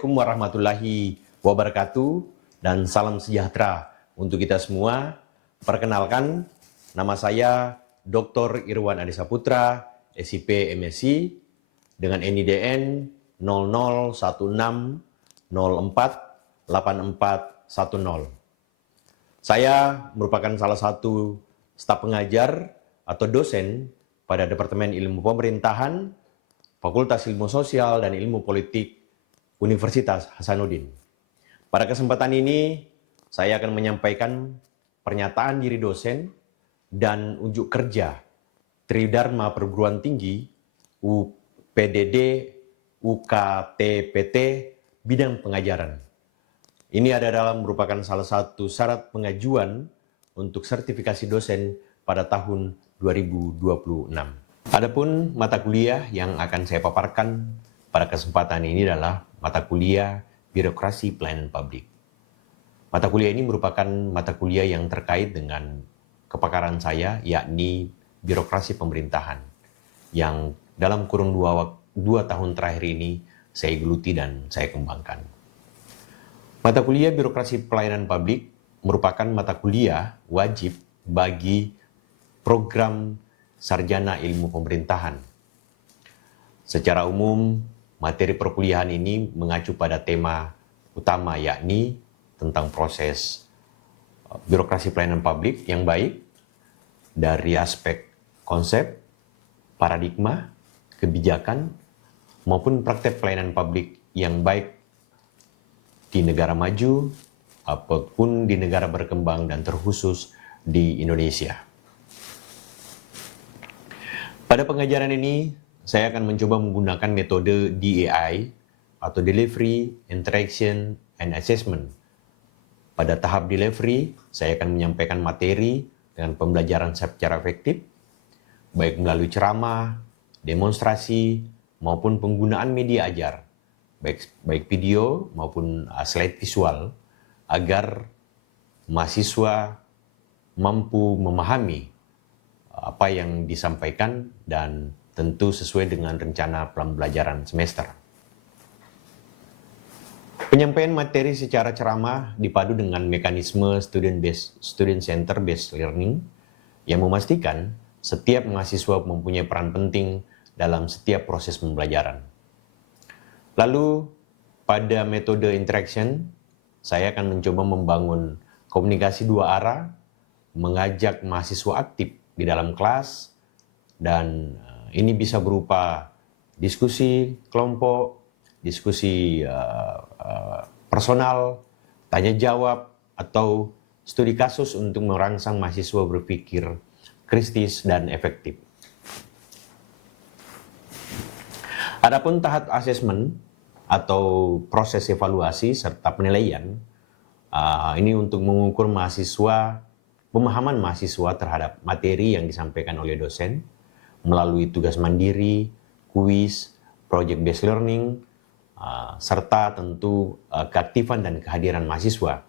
Assalamualaikum warahmatullahi wabarakatuh dan salam sejahtera untuk kita semua. Perkenalkan, nama saya Dr. Irwan Adisa Putra, SIP MSc dengan NIDN 0016048410. Saya merupakan salah satu staf pengajar atau dosen pada Departemen Ilmu Pemerintahan, Fakultas Ilmu Sosial dan Ilmu Politik Universitas Hasanuddin. Pada kesempatan ini, saya akan menyampaikan pernyataan diri dosen dan unjuk kerja Tridharma Perguruan Tinggi UPDD UKTPT bidang pengajaran. Ini adalah merupakan salah satu syarat pengajuan untuk sertifikasi dosen pada tahun 2026. Adapun mata kuliah yang akan saya paparkan pada kesempatan ini adalah mata kuliah Birokrasi Pelayanan Publik. Mata kuliah ini merupakan mata kuliah yang terkait dengan kepakaran saya, yakni birokrasi pemerintahan, yang dalam kurun 2 tahun terakhir ini saya geluti dan saya kembangkan. Mata kuliah Birokrasi Pelayanan Publik merupakan mata kuliah wajib bagi program Sarjana Ilmu Pemerintahan. Secara umum, materi perkuliahan ini mengacu pada tema utama, yakni tentang proses birokrasi pelayanan publik yang baik dari aspek konsep, paradigma, kebijakan, maupun praktek pelayanan publik yang baik di negara maju ataupun di negara berkembang dan terkhusus di Indonesia. Pada pengajaran ini, saya akan mencoba menggunakan metode DAI atau Delivery, Interaction, and Assessment. Pada tahap delivery, saya akan menyampaikan materi dengan pembelajaran secara efektif, baik melalui ceramah, demonstrasi, maupun penggunaan media ajar, baik video maupun slide visual, agar mahasiswa mampu memahami apa yang disampaikan dan tentu sesuai dengan rencana pembelajaran semester. Penyampaian materi secara ceramah dipadu dengan mekanisme student center based learning yang memastikan setiap mahasiswa mempunyai peran penting dalam setiap proses pembelajaran. Lalu pada metode interaction, saya akan mencoba membangun komunikasi dua arah, mengajak mahasiswa aktif di dalam kelas, dan ini bisa berupa diskusi kelompok, diskusi personal, tanya jawab, atau studi kasus untuk merangsang mahasiswa berpikir kritis dan efektif. Adapun tahap asesmen atau proses evaluasi serta penilaian, ini untuk mengukur pemahaman mahasiswa terhadap materi yang disampaikan oleh dosen melalui tugas mandiri, kuis, project based learning, serta tentu keaktifan dan kehadiran mahasiswa.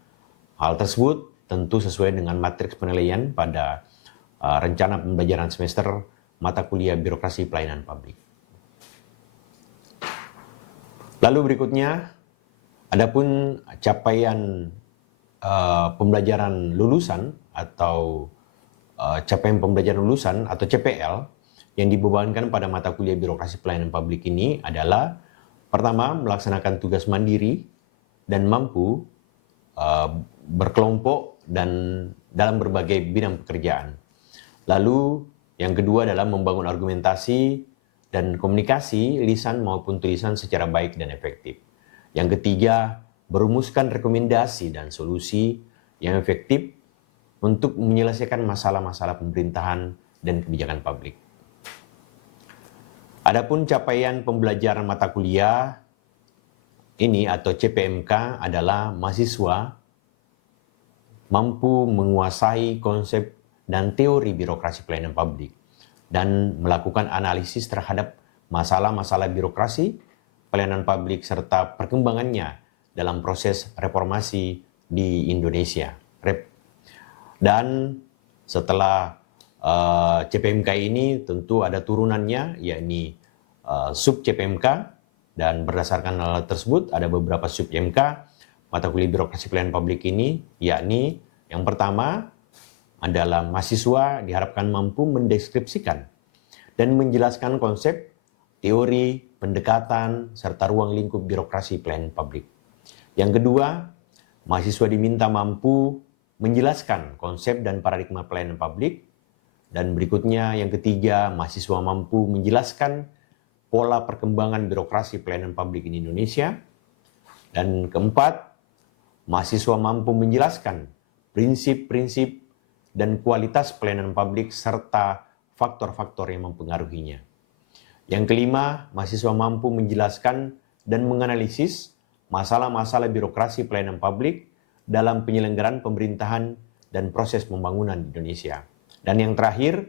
Hal tersebut tentu sesuai dengan matriks penilaian pada rencana pembelajaran semester mata kuliah Birokrasi Pelayanan Publik. Lalu berikutnya, adapun capaian pembelajaran lulusan atau capaian pembelajaran lulusan atau CPL yang dibebankan pada mata kuliah Birokrasi Pelayanan Publik ini adalah pertama, melaksanakan tugas mandiri dan mampu berkelompok dan dalam berbagai bidang pekerjaan. Lalu yang kedua adalah membangun argumentasi dan komunikasi lisan maupun tulisan secara baik dan efektif. Yang ketiga, merumuskan rekomendasi dan solusi yang efektif untuk menyelesaikan masalah-masalah pemerintahan dan kebijakan publik. Adapun capaian pembelajaran mata kuliah ini atau CPMK adalah mahasiswa mampu menguasai konsep dan teori birokrasi pelayanan publik dan melakukan analisis terhadap masalah-masalah birokrasi pelayanan publik serta perkembangannya dalam proses reformasi di Indonesia. Dan setelah CPMK ini tentu ada turunannya, yakni sub CPMK Dan berdasarkan hal tersebut, ada beberapa sub IMK mata kuliah birokrasi pelayanan publik ini, yakni yang pertama adalah mahasiswa diharapkan mampu mendeskripsikan dan menjelaskan konsep, teori, pendekatan, serta ruang lingkup birokrasi pelayanan publik. Yang kedua, mahasiswa diminta mampu menjelaskan konsep dan paradigma pelayanan publik. Dan berikutnya, yang ketiga, mahasiswa mampu menjelaskan pola perkembangan birokrasi pelayanan publik di Indonesia. Dan keempat, mahasiswa mampu menjelaskan prinsip-prinsip dan kualitas pelayanan publik serta faktor-faktor yang mempengaruhinya. Yang kelima, mahasiswa mampu menjelaskan dan menganalisis masalah-masalah birokrasi pelayanan publik dalam penyelenggaraan pemerintahan dan proses pembangunan di Indonesia. Dan yang terakhir,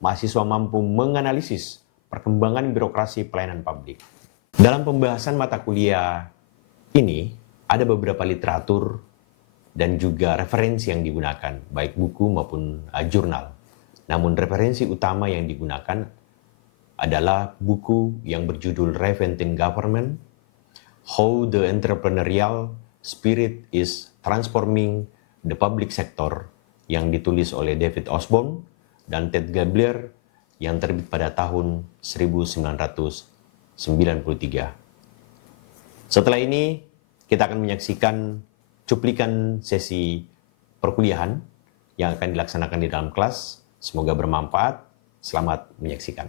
mahasiswa mampu menganalisis perkembangan birokrasi pelayanan publik. Dalam pembahasan mata kuliah ini, ada beberapa literatur dan juga referensi yang digunakan, baik buku maupun jurnal. Namun referensi utama yang digunakan adalah buku yang berjudul Reinventing Government, How the Entrepreneurial Spirit is Transforming the Public Sector, yang ditulis oleh David Osborne dan Ted Gabler, yang terbit pada tahun 1993. Setelah ini, kita akan menyaksikan cuplikan sesi perkuliahan yang akan dilaksanakan di dalam kelas. Semoga bermanfaat. Selamat menyaksikan.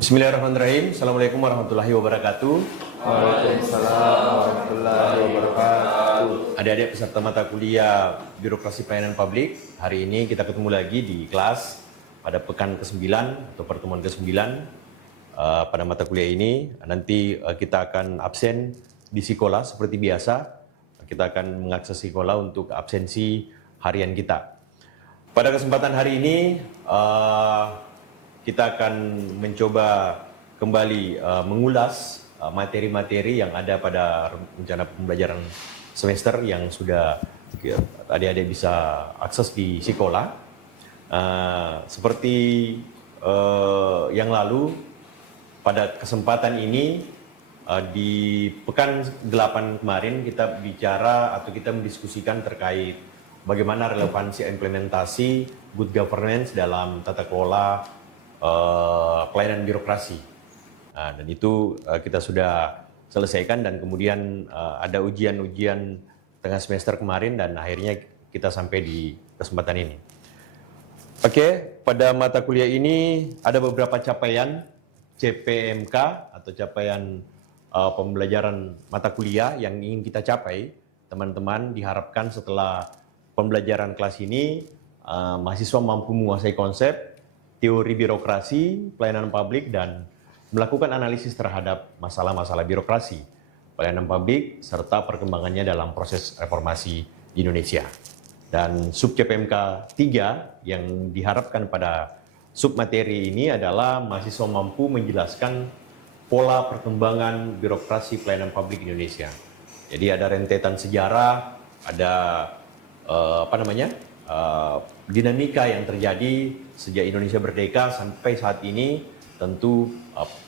Bismillahirrahmanirrahim. Assalamualaikum warahmatullahi wabarakatuh. Waalaikumsalam warahmatullahi wabarakatuh. Adik-adik peserta mata kuliah Birokrasi Pelayanan Publik, hari ini kita ketemu lagi di kelas pada pekan ke-9 atau pertemuan ke-9 pada mata kuliah ini. Nanti kita akan absen di sekolah seperti biasa. Kita akan mengakses sekolah untuk absensi harian kita. Pada kesempatan hari ini kita akan mencoba kembali mengulas materi-materi yang ada pada rencana pembelajaran semester yang sudah adik-adik bisa akses di sekolah. Seperti yang lalu, pada kesempatan ini di pekan 8 kemarin kita bicara atau kita mendiskusikan terkait bagaimana relevansi implementasi good governance dalam tata kelola pelayanan birokrasi. Dan itu kita sudah selesaikan, dan kemudian ada ujian-ujian tengah semester kemarin, dan akhirnya kita sampai di kesempatan ini. Oke, pada mata kuliah ini ada beberapa capaian CPMK atau capaian pembelajaran mata kuliah yang ingin kita capai. Teman-teman diharapkan setelah pembelajaran kelas ini mahasiswa mampu menguasai konsep, teori birokrasi, pelayanan publik, dan melakukan analisis terhadap masalah-masalah birokrasi, pelayanan publik, serta perkembangannya dalam proses reformasi di Indonesia. Dan sub CPMK 3 yang diharapkan pada sub materi ini adalah mahasiswa mampu menjelaskan pola perkembangan birokrasi pelayanan publik Indonesia. Jadi ada rentetan sejarah, ada dinamika yang terjadi sejak Indonesia merdeka sampai saat ini. Tentu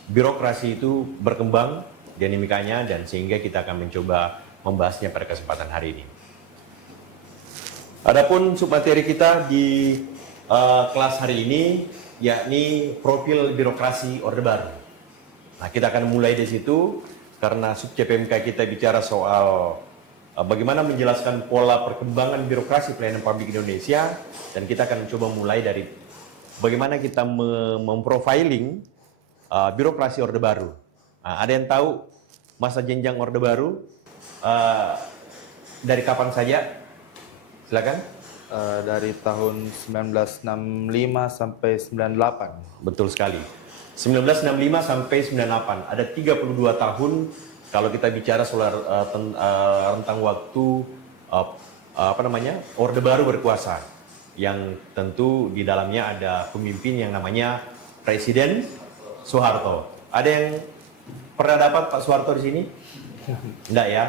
birokrasi itu berkembang dinamikanya, dan sehingga kita akan mencoba membahasnya pada kesempatan hari ini. Adapun submateri kita di kelas hari ini yakni profil birokrasi Orde Baru. Nah, kita akan mulai dari situ karena sub CPMK kita bicara soal bagaimana menjelaskan pola perkembangan birokrasi pelayanan publik Indonesia, dan kita akan coba mulai dari bagaimana kita memprofiling birokrasi Orde Baru. Nah, ada yang tahu masa jenjang Orde Baru dari kapan saja? Silakan. Dari tahun 1965 sampai 98. Betul sekali. 1965 sampai 98. Ada 32 tahun kalau kita bicara soal rentang waktu Orde Baru berkuasa, yang tentu di dalamnya ada pemimpin yang namanya Presiden Soeharto. Ada yang pernah dapat Pak Soeharto di sini? Enggak ya,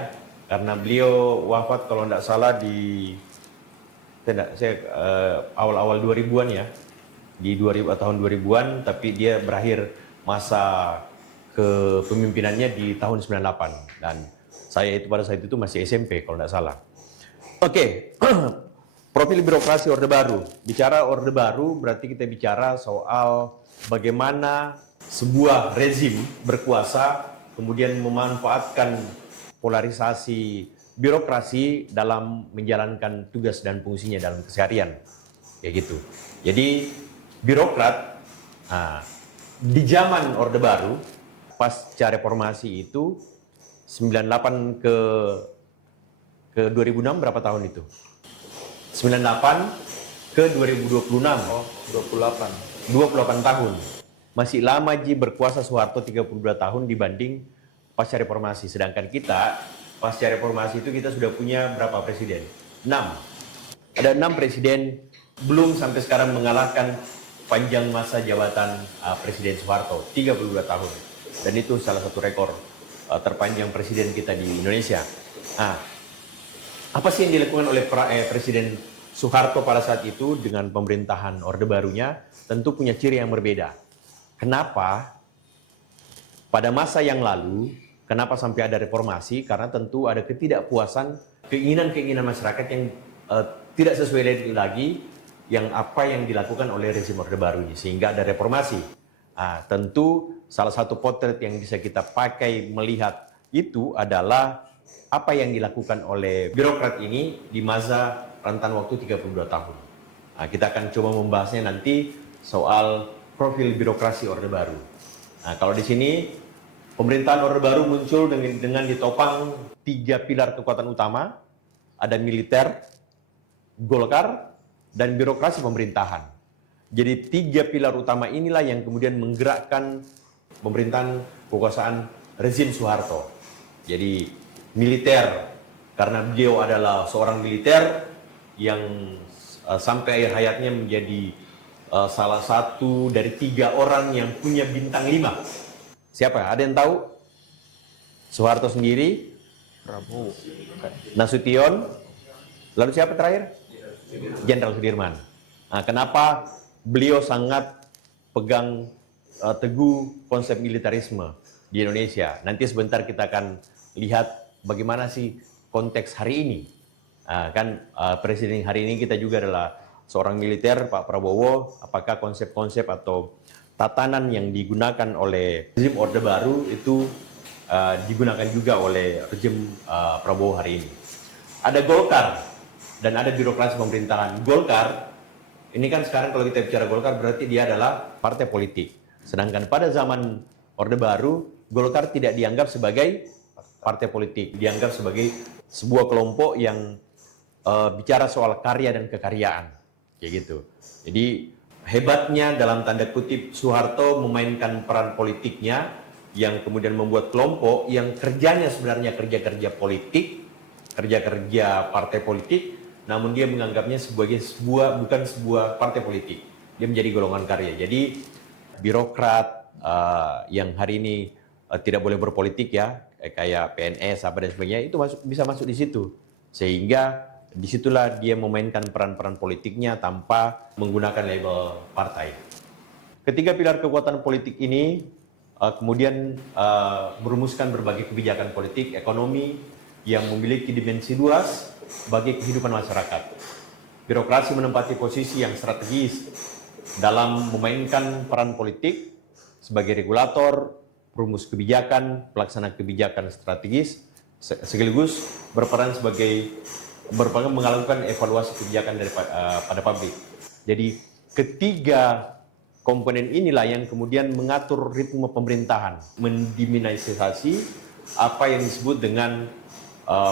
karena beliau wafat kalau enggak salah di awal-awal 2000-an ya, di tahun 2000-an, tapi dia berakhir masa kepemimpinannya di tahun 98 dan saya itu pada saat itu masih SMP kalau tidak salah. Oke, profil birokrasi Orde Baru. Bicara Orde Baru berarti kita bicara soal bagaimana sebuah rezim berkuasa kemudian memanfaatkan polarisasi birokrasi dalam menjalankan tugas dan fungsinya dalam keseharian. Kayak gitu. Jadi birokrat di zaman Orde Baru pasca reformasi itu 98 ke 2006 berapa tahun itu? 98 ke 2026. Oh, 28. 28 tahun. Masih lama berkuasa Soeharto 32 tahun dibanding pasca reformasi. Sedangkan kita pasca reformasi itu kita sudah punya berapa presiden? 6. Ada 6 presiden belum sampai sekarang mengalahkan panjang masa jabatan Presiden Soeharto 32 tahun. Dan itu salah satu rekor terpanjang presiden kita di Indonesia. Apa sih yang dilakukan oleh Presiden Soeharto pada saat itu dengan pemerintahan Orde Barunya? Tentu punya ciri yang berbeda. Kenapa? Pada masa yang lalu, kenapa sampai ada reformasi? Karena tentu ada ketidakpuasan, keinginan-keinginan masyarakat yang tidak sesuai lagi yang apa yang dilakukan oleh rezim Orde Baru ini, sehingga ada reformasi. Tentu salah satu potret yang bisa kita pakai melihat itu adalah apa yang dilakukan oleh birokrat ini di masa rentan waktu 32 tahun. Kita akan coba membahasnya nanti soal profil birokrasi Orde Baru. Kalau di sini pemerintahan Orde Baru muncul dengan ditopang 3 pilar kekuatan utama, ada militer, Golkar, dan birokrasi pemerintahan. Jadi 3 pilar utama inilah yang kemudian menggerakkan pemerintahan kekuasaan rezim Soeharto. Jadi militer, karena beliau adalah seorang militer yang sampai akhir hayatnya menjadi salah satu dari 3 orang yang punya bintang 5. Siapa? Ada yang tahu? Soeharto sendiri, Prabowo, Nasution, lalu siapa terakhir? Jenderal Sudirman. Kenapa beliau sangat pegang teguh konsep militarisme di Indonesia? Nanti sebentar kita akan lihat bagaimana sih konteks hari ini. Presiden hari ini kita juga adalah seorang militer, Pak Prabowo. Apakah konsep-konsep atau tatanan yang digunakan oleh rezim Orde Baru itu digunakan juga oleh rezim Prabowo hari ini? Ada Golkar dan ada birokrasi pemerintahan. Golkar ini kan sekarang kalau kita bicara Golkar berarti dia adalah partai politik. Sedangkan pada zaman Orde Baru, Golkar tidak dianggap sebagai partai politik, dianggap sebagai sebuah kelompok yang bicara soal karya dan kekaryaan, kayak gitu. Jadi hebatnya dalam tanda kutip Soeharto memainkan peran politiknya yang kemudian membuat kelompok yang kerjanya sebenarnya kerja-kerja politik, kerja-kerja partai politik, namun dia menganggapnya bukan sebuah partai politik. Dia menjadi golongan karya. Jadi birokrat yang hari ini tidak boleh berpolitik ya, kayak PNS apa dan sebagainya, itu bisa masuk di situ. Sehingga disitulah dia memainkan peran-peran politiknya tanpa menggunakan label partai. Ketiga pilar kekuatan politik ini kemudian merumuskan berbagai kebijakan politik, ekonomi yang memiliki dimensi luas bagi kehidupan masyarakat. Birokrasi menempati posisi yang strategis dalam memainkan peran politik sebagai regulator, perumus kebijakan, pelaksana kebijakan strategis, sekaligus berperan melakukan evaluasi kebijakan pada publik. Jadi ketiga komponen inilah yang kemudian mengatur ritme pemerintahan, mendiminalisasi apa yang disebut dengan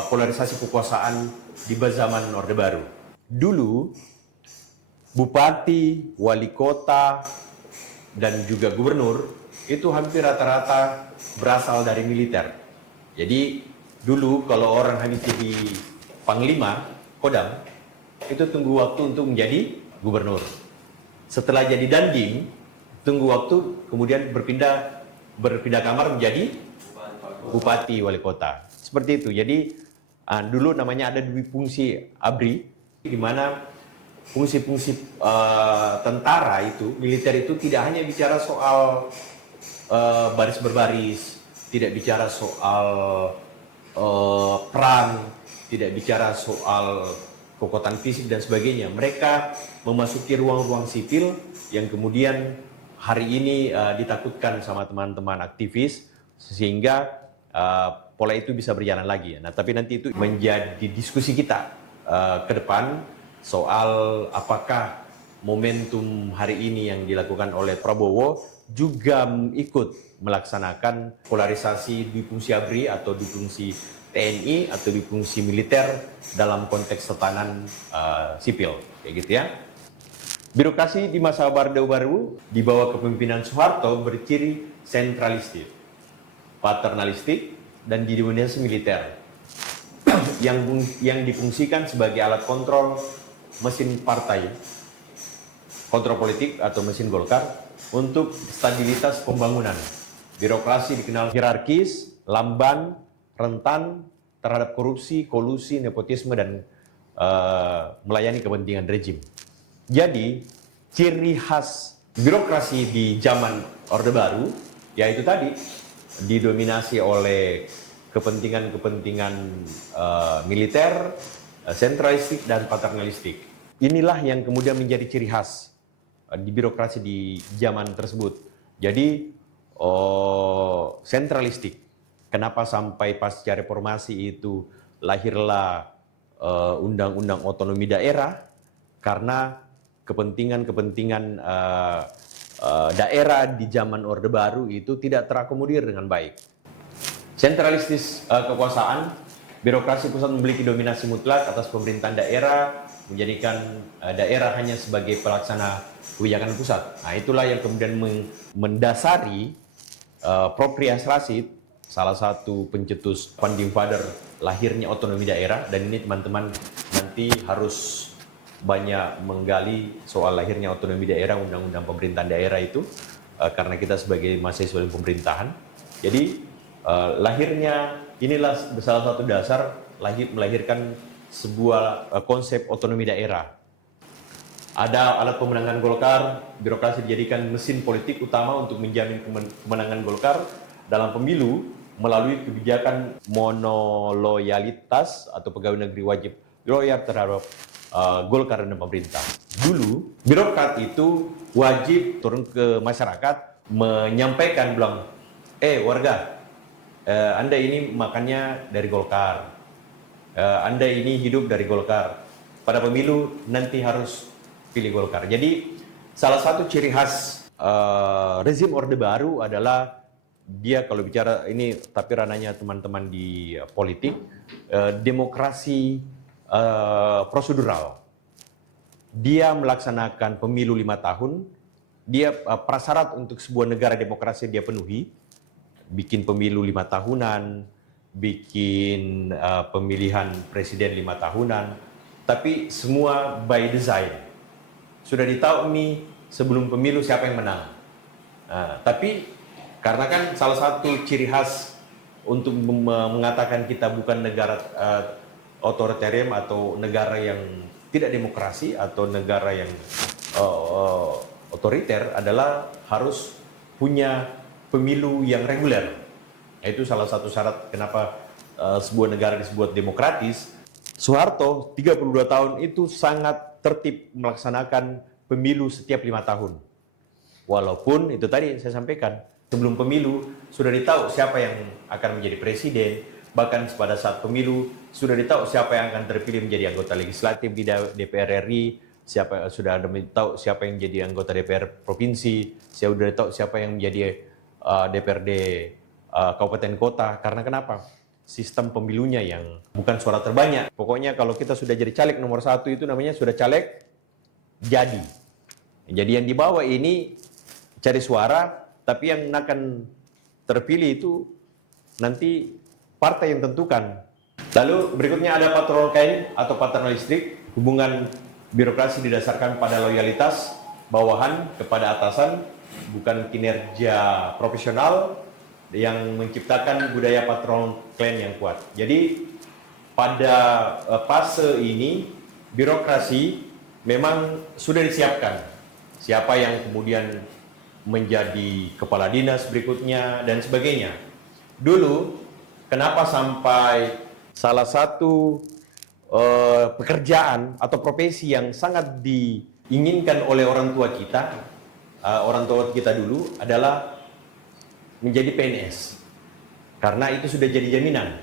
polarisasi kekuasaan di zaman Orde Baru. Dulu bupati, wali kota, dan juga gubernur itu hampir rata-rata berasal dari militer. Jadi dulu kalau orang habis jadi panglima, kodam, itu tunggu waktu untuk menjadi gubernur. Setelah jadi dandim, tunggu waktu kemudian berpindah kamar menjadi bupati, wali kota. Seperti itu. Jadi dulu namanya ada dua fungsi ABRI, di mana fungsi-fungsi tentara itu, militer itu tidak hanya bicara soal baris berbaris, tidak bicara soal perang, tidak bicara soal kekuatan fisik dan sebagainya. Mereka memasuki ruang-ruang sipil yang kemudian hari ini ditakutkan sama teman-teman aktivis, sehingga pola itu bisa berjalan lagi. Nah, tapi nanti itu menjadi diskusi kita ke depan soal apakah momentum hari ini yang dilakukan oleh Prabowo juga ikut melaksanakan polarisasi difungsi ABRI atau difungsi TNI atau difungsi militer dalam konteks tatanan sipil, kayak gitu ya. Birokrasi di masa Orde Baru di bawah kepemimpinan Soeharto berciri sentralistik, paternalistik, dan didominasi militer yang difungsikan sebagai alat kontrol mesin partai, kontrol politik atau mesin Golkar untuk stabilitas pembangunan. Birokrasi dikenal hierarkis, lamban, rentan terhadap korupsi, kolusi, nepotisme, dan melayani kepentingan rejim. Jadi, ciri khas birokrasi di zaman Orde Baru, yaitu tadi, didominasi oleh kepentingan-kepentingan militer, sentralistik, dan paternalistik. Inilah yang kemudian menjadi ciri khas di birokrasi di zaman tersebut. Jadi, sentralistik. Kenapa sampai pasca reformasi itu lahirlah undang-undang otonomi daerah? Karena kepentingan-kepentingan daerah di zaman Orde Baru itu tidak terakomodir dengan baik. Sentralistis kekuasaan, birokrasi pusat memiliki dominasi mutlak atas pemerintahan daerah, menjadikan daerah hanya sebagai pelaksana kebijakan pusat. Nah, itulah yang kemudian mendasari Proprias Rashid, salah satu pencetus founding father lahirnya otonomi daerah, dan ini teman-teman nanti harus banyak menggali soal lahirnya otonomi daerah, undang-undang pemerintahan daerah itu, karena kita sebagai mahasiswa pemerintahan. Jadi lahirnya inilah salah satu dasar melahirkan sebuah konsep otonomi daerah. Ada alat pemenangan Golkar, birokrasi dijadikan mesin politik utama untuk menjamin kemenangan Golkar dalam pemilu melalui kebijakan monoloyalitas atau pegawai negeri wajib loyal terhadap Golkar dan pemerintah. Dulu, birokrat itu wajib turun ke masyarakat menyampaikan, bilang, warga, Anda ini makannya dari Golkar, Anda ini hidup dari Golkar, pada pemilu nanti harus pilih Golkar. Jadi salah satu ciri khas rezim Orde Baru adalah dia, kalau bicara ini tapi ranahnya teman-teman di politik, demokrasi prosedural. Dia melaksanakan pemilu 5 tahun, dia prasyarat untuk sebuah negara demokrasi dia penuhi, bikin pemilu 5 tahunan, bikin pemilihan presiden 5 tahunan, tapi semua by design. Sudah ditahu nih sebelum pemilu siapa yang menang. Tapi karena kan salah satu ciri khas untuk mengatakan kita bukan negara otoritarian atau negara yang tidak demokrasi atau negara yang otoriter adalah harus punya pemilu yang reguler. Itu salah satu syarat kenapa sebuah negara disebut demokratis. Soeharto 32 tahun itu sangat tertib melaksanakan pemilu setiap 5 tahun. Walaupun itu tadi saya sampaikan, sebelum pemilu sudah ditahu siapa yang akan menjadi presiden, bahkan pada saat pemilu sudah ditahu siapa yang akan terpilih menjadi anggota legislatif di DPR RI, sudah tahu siapa yang menjadi anggota DPR provinsi, sudah tahu siapa yang menjadi DPRD kabupaten kota. Karena kenapa? Sistem pemilunya yang bukan suara terbanyak. Pokoknya kalau kita sudah jadi caleg nomor 1 itu namanya sudah caleg jadi. Jadi yang di bawah ini cari suara, tapi yang akan terpilih itu nanti partai yang tentukan. Lalu berikutnya ada patron kain atau paternalistik. Hubungan birokrasi didasarkan pada loyalitas bawahan kepada atasan, bukan kinerja profesional yang menciptakan budaya patron klan yang kuat. Jadi pada fase ini birokrasi memang sudah disiapkan siapa yang kemudian menjadi kepala dinas berikutnya, dan sebagainya. Dulu, kenapa sampai salah satu pekerjaan atau profesi yang sangat diinginkan oleh orang tua kita dulu adalah menjadi PNS. Karena itu sudah jadi jaminan.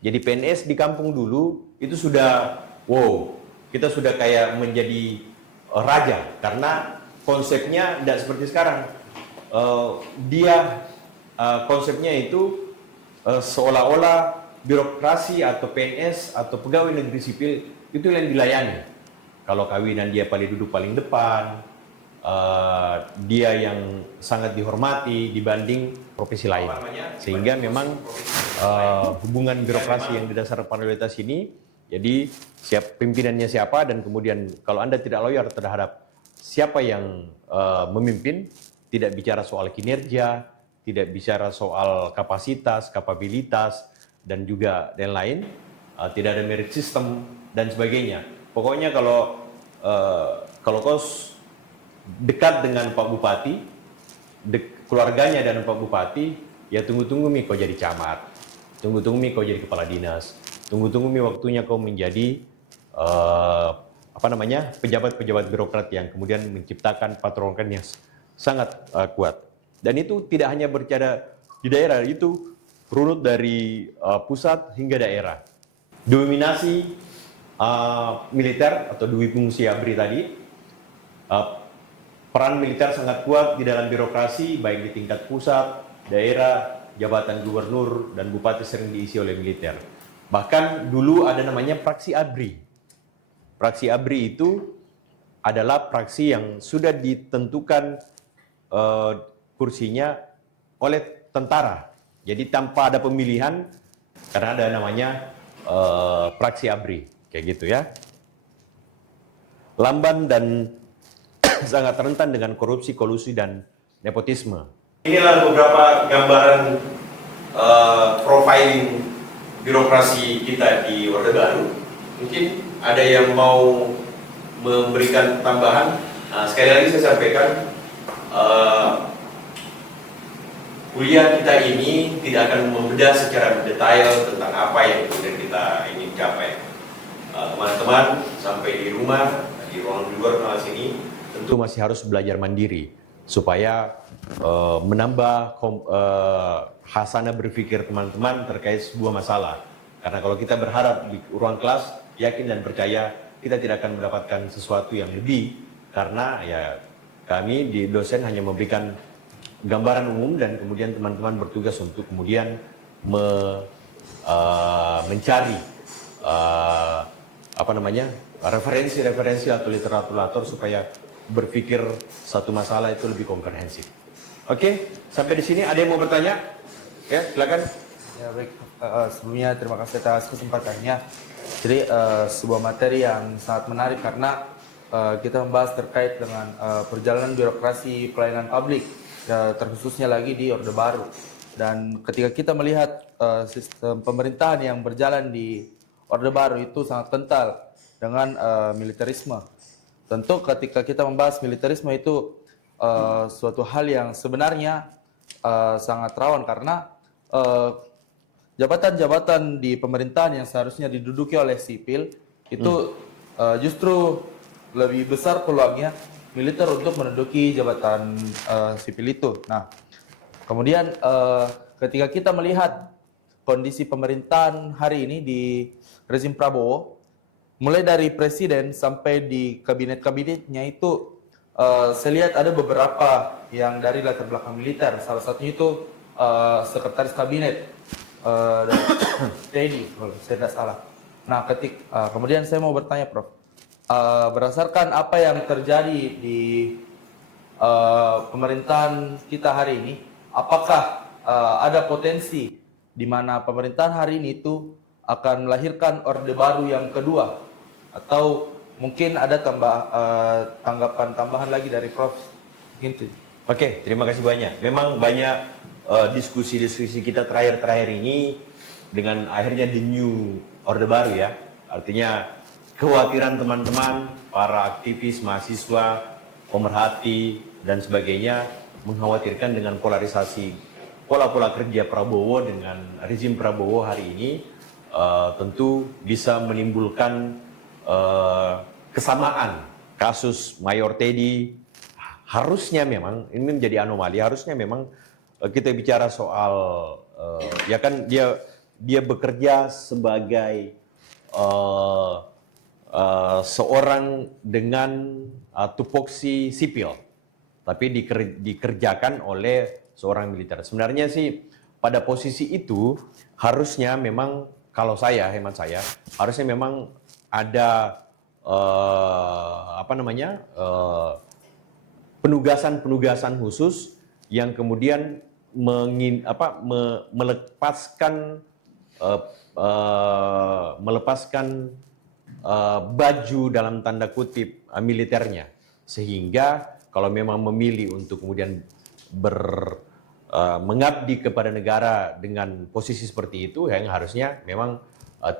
Jadi PNS di kampung dulu itu sudah, wow, kita sudah kayak menjadi raja. Karena konsepnya tidak seperti sekarang. Konsepnya itu seolah-olah birokrasi atau PNS atau pegawai negeri sipil itu yang dilayani. Kalau kawinan dia duduk paling depan, dia yang sangat dihormati dibanding profesi lain. Sehingga memang hubungan birokrasi yang didasarkan pada loyalitas ini, jadi pimpinannya siapa, dan kemudian kalau Anda tidak loyal terhadap siapa yang memimpin, tidak bicara soal kinerja, tidak bicara soal kapasitas, kapabilitas, dan juga lain-lain, tidak ada merit system dan sebagainya. Pokoknya kalau kau dekat dengan Pak Bupati, keluarganya dan Pak Bupati, ya tunggu-tunggu kau jadi camat, tunggu-tunggu kau jadi kepala dinas, tunggu-tunggu waktunya kau menjadi pejabat-pejabat birokrat yang kemudian menciptakan patronakan yang sangat kuat. Dan itu tidak hanya berada di daerah, itu runut dari pusat hingga daerah. Dominasi militer atau Dwi Fungsi ABRI tadi, peran militer sangat kuat di dalam birokrasi, baik di tingkat pusat, daerah, jabatan gubernur, dan bupati sering diisi oleh militer. Bahkan dulu ada namanya praksi ABRI. Praksi ABRI itu adalah praksi yang sudah ditentukan kursinya oleh tentara. Jadi tanpa ada pemilihan, karena ada namanya praksi ABRI, kayak gitu ya. Lamban dan sangat rentan dengan korupsi, kolusi, dan nepotisme. Inilah beberapa gambaran profiling birokrasi kita di Orde Baru. Mungkin ada yang mau memberikan tambahan. Nah, sekali lagi saya sampaikan, kuliah kita ini tidak akan membedah secara mendetail tentang apa yang kemudian kita ingin capai. Teman-teman sampai di rumah, di ruang di luar kelas ini, tentu masih harus belajar mandiri supaya menambah hasanah berpikir teman-teman terkait sebuah masalah. Karena kalau kita berharap di ruang kelas, yakin dan percaya kita tidak akan mendapatkan sesuatu yang lebih, karena ya kami di dosen hanya memberikan gambaran umum dan kemudian teman-teman bertugas untuk kemudian mencari referensi-referensi atau literatur supaya berpikir satu masalah itu lebih komprehensif. Oke, sampai di sini ada yang mau bertanya? Ya, silakan. Ya baik, sebelumnya terima kasih atas kesempatannya. Jadi sebuah materi yang sangat menarik karena kita membahas terkait dengan perjalanan birokrasi pelayanan publik, terkhususnya lagi di Orde Baru. Dan ketika kita melihat sistem pemerintahan yang berjalan di Orde Baru itu sangat kental dengan militerisme. Tentu ketika kita membahas militerisme itu suatu hal yang sebenarnya sangat rawan karena jabatan-jabatan di pemerintahan yang seharusnya diduduki oleh sipil itu justru lebih besar peluangnya militer untuk menduduki jabatan sipil itu. Nah, kemudian ketika kita melihat kondisi pemerintahan hari ini di rezim Prabowo, mulai dari presiden sampai di kabinet-kabinetnya itu saya lihat ada beberapa yang dari latar belakang militer. Salah satunya itu sekretaris kabinet TNI, kalau saya tidak salah. Nah, kemudian saya mau bertanya, Prof. Berdasarkan apa yang terjadi di pemerintahan kita hari ini, apakah ada potensi di mana pemerintahan hari ini itu akan melahirkan Orde Baru yang kedua? Atau mungkin ada tanggapan tambahan lagi dari Prof? Gitu. Oke, terima kasih banyak. Memang banyak diskusi-diskusi kita terakhir ini dengan akhirnya the new Orde Baru ya. Artinya kekhawatiran teman-teman, para aktivis, mahasiswa, pemerhati, dan sebagainya mengkhawatirkan dengan polarisasi pola-pola kerja Prabowo dengan rezim Prabowo hari ini tentu bisa menimbulkan kesamaan kasus Mayor Teddy. Harusnya memang ini menjadi anomali, harusnya memang kita bicara soal ya kan dia bekerja sebagai seorang dengan tupoksi sipil, tapi dikerjakan oleh seorang militer. Sebenarnya sih pada posisi itu harusnya memang, kalau hemat saya, harusnya memang ada penugasan-penugasan khusus yang kemudian melepaskan baju dalam tanda kutip militernya, sehingga kalau memang memilih untuk kemudian mengabdi kepada negara dengan posisi seperti itu, yang harusnya memang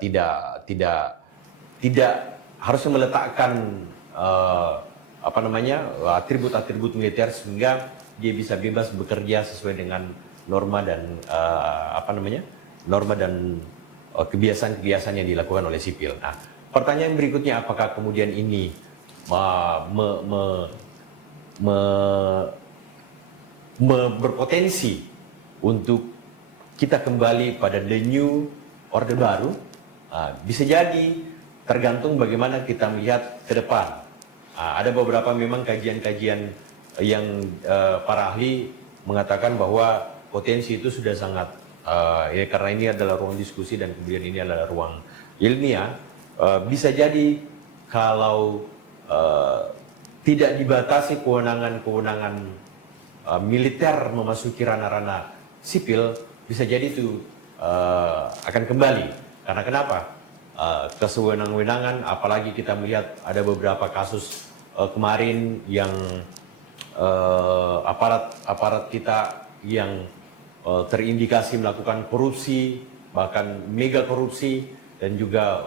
tidak harusnya meletakkan atribut-atribut militer sehingga dia bisa bebas bekerja sesuai dengan norma dan kebiasaan-kebiasaan yang dilakukan oleh sipil. Nah, pertanyaan berikutnya, apakah kemudian ini berpotensi untuk kita kembali pada the new orde baru? Bisa jadi, tergantung bagaimana kita melihat ke depan. Ada beberapa memang kajian-kajian yang para ahli mengatakan bahwa potensi itu sudah sangat, karena ini adalah ruang diskusi dan kemudian ini adalah ruang ilmiah, bisa jadi kalau tidak dibatasi kewenangan-kewenangan militer memasuki ranah-ranah sipil, bisa jadi itu akan kembali. Karena kenapa? Kesewenang-wenangan, apalagi kita melihat ada beberapa kasus kemarin yang aparat kita yang terindikasi melakukan korupsi, bahkan mega korupsi, dan juga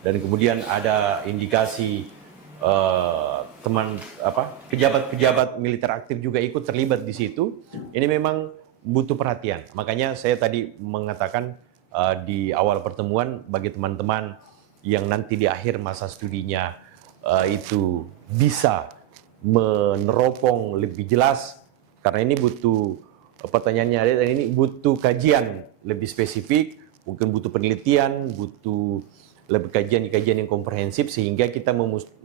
dan kemudian ada indikasi pejabat-pejabat militer aktif juga ikut terlibat di situ. Ini memang butuh perhatian. Makanya saya tadi mengatakan di awal pertemuan, bagi teman-teman yang nanti di akhir masa studinya itu bisa meneropong lebih jelas, karena ini butuh pertanyaannya ada, dan ini butuh kajian lebih spesifik, mungkin butuh penelitian, butuh lebih kajian-kajian yang komprehensif, sehingga kita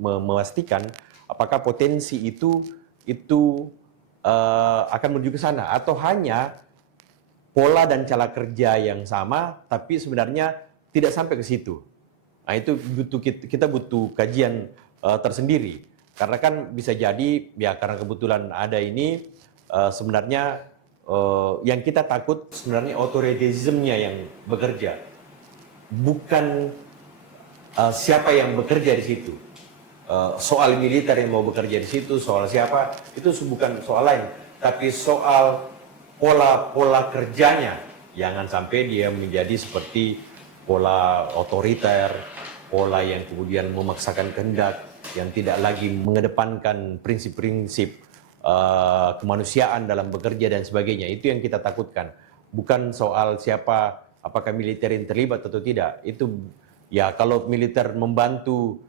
memastikan apakah potensi itu akan menuju ke sana, atau hanya pola dan cara kerja yang sama, tapi sebenarnya tidak sampai ke situ. Nah, itu kita butuh kajian tersendiri. Karena kan bisa jadi, ya karena kebetulan ada ini, sebenarnya yang kita takut sebenarnya otoritarismenya yang bekerja. Bukan siapa yang bekerja di situ. Soal militer yang mau bekerja di situ, soal siapa, itu bukan soal lain. Tapi soal pola kerjanya, jangan sampai dia menjadi seperti pola otoriter, pola yang kemudian memaksakan kehendak, yang tidak lagi mengedepankan prinsip-prinsip kemanusiaan dalam bekerja dan sebagainya. Itu yang kita takutkan. Bukan soal siapa, apakah militer yang terlibat atau tidak. Itu ya, kalau militer membantu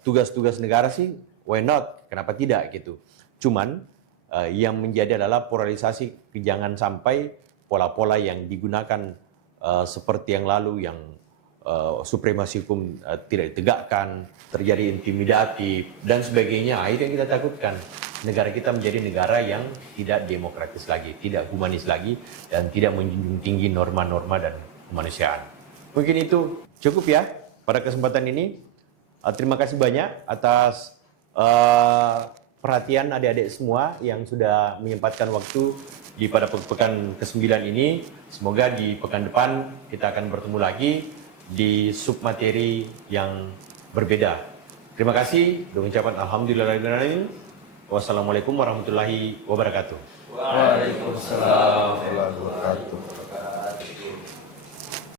tugas-tugas negara sih, why not? Kenapa tidak gitu. Cuman yang menjadi adalah polarisasi, jangan sampai pola-pola yang digunakan seperti yang lalu, yang supremasi hukum tidak ditegakkan, terjadi intimidatif dan sebagainya. Itu yang kita takutkan. Negara kita menjadi negara yang tidak demokratis lagi, tidak humanis lagi, dan tidak menjunjung tinggi norma-norma dan kemanusiaan. Mungkin itu cukup ya pada kesempatan ini. Terima kasih banyak atas perhatian adik-adik semua yang sudah menyempatkan waktu di pada pekan ke-9 ini. Semoga di pekan depan kita akan bertemu lagi di submateri yang berbeda. Terima kasih. Dengan ucapan alhamdulillahirrahmanirrahim. Wassalamualaikum warahmatullahi wabarakatuh. Waalaikumsalam warahmatullahi wabarakatuh.